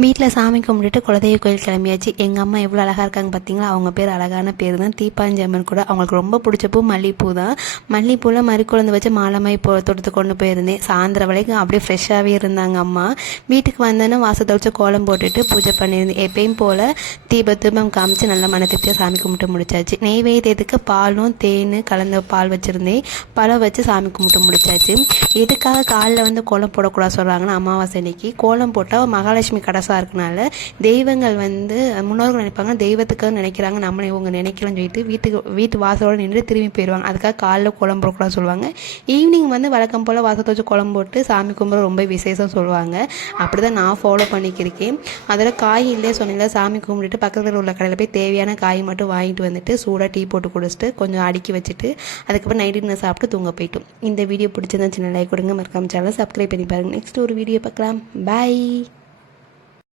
வீட்டில் சாமி கும்பிட்டுட்டு குலதெய்வ கோயில் கிளம்பியாச்சு. எங்கள் அம்மா எவ்வளோ அழகாக இருக்காங்க பார்த்தீங்களா. அவங்க பேர் அழகான பேர் தான், தீப்பாஞ்சம்மன். கூட அவங்களுக்கு ரொம்ப பிடிச்ச பூ மல்லிகைப்பூ தான். மல்லிகைப்பூவில் மறிக்குழந்து வச்சு மாலைமாய் தொடுத்து கொண்டு போயிருந்தேன். சாயந்தரம் வரைக்கும் அப்படியே ஃப்ரெஷ்ஷாகவே இருந்தாங்க அம்மா. வீட்டுக்கு வந்தோன்னே வாசத்தை வச்சு கோலம் போட்டுட்டு பூஜை பண்ணியிருந்தேன். எப்பயும் போல் தீபம் காமிச்சு நல்லா மனத்திருப்தியாக சாமி கும்பிட்டு முடிச்சாச்சு. நெய்வேத்தியத்துக்கு பாலும் தேன் கலந்த பால் வச்சுருந்தேன். பழம் வச்சு சாமி கும்பிட்டு முடிச்சாச்சு. எதுக்காக காலில் கோலம் போடக்கூடாது சொல்கிறாங்கன்னா, அமாவாசை அன்னைக்கு கோலம் போட்டால் மகாலட்சுமி கடைசாக இருக்கனால தெய்வங்கள் முன்னோர்கள் நினைப்பாங்க தெய்வத்துக்காக நினைக்கிறாங்க, நம்மளை இவங்க நினைக்கலன்னு சொல்லிட்டு வீட்டு வாசலோடு நின்று திரும்பி போயிடுவாங்க. அதுக்காக காலில் கோலம் போடக்கூடாது சொல்லுவாங்க. ஈவினிங் வழக்கம் போல் வாசத்தை வச்சு கோலம் போட்டு சாமி கும்பிட ரொம்ப விசேஷம் சொல்லுவாங்க. அப்படி தான் நான் ஃபாலோ பண்ணிக்கிருக்கேன். அதில் காய் இல்லையே சொன்னீங்களா, சாமி கும்பிட்டுட்டு பக்கத்தில் உள்ள கடையில் போய் தேவையான காய் மட்டும் வாங்கிட்டு வந்துட்டு சூடாக டீ போட்டு குடிச்சிட்டு கொஞ்சம் அடுக்கி வச்சுட்டு அதுக்கப்புறம் நைட்டு நான் சாப்பிட்டு தூங்க போயிட்டோம். இந்த வீடியோ பிடிச்சிருந்தா சின்ன லைக் கொடுங்க, மறக்காம சேனலை சப்ஸ்கிரைப் பண்ணி பாருங்கள். நெக்ஸ்ட் ஒரு வீடியோ பார்க்கலாம். பாய்.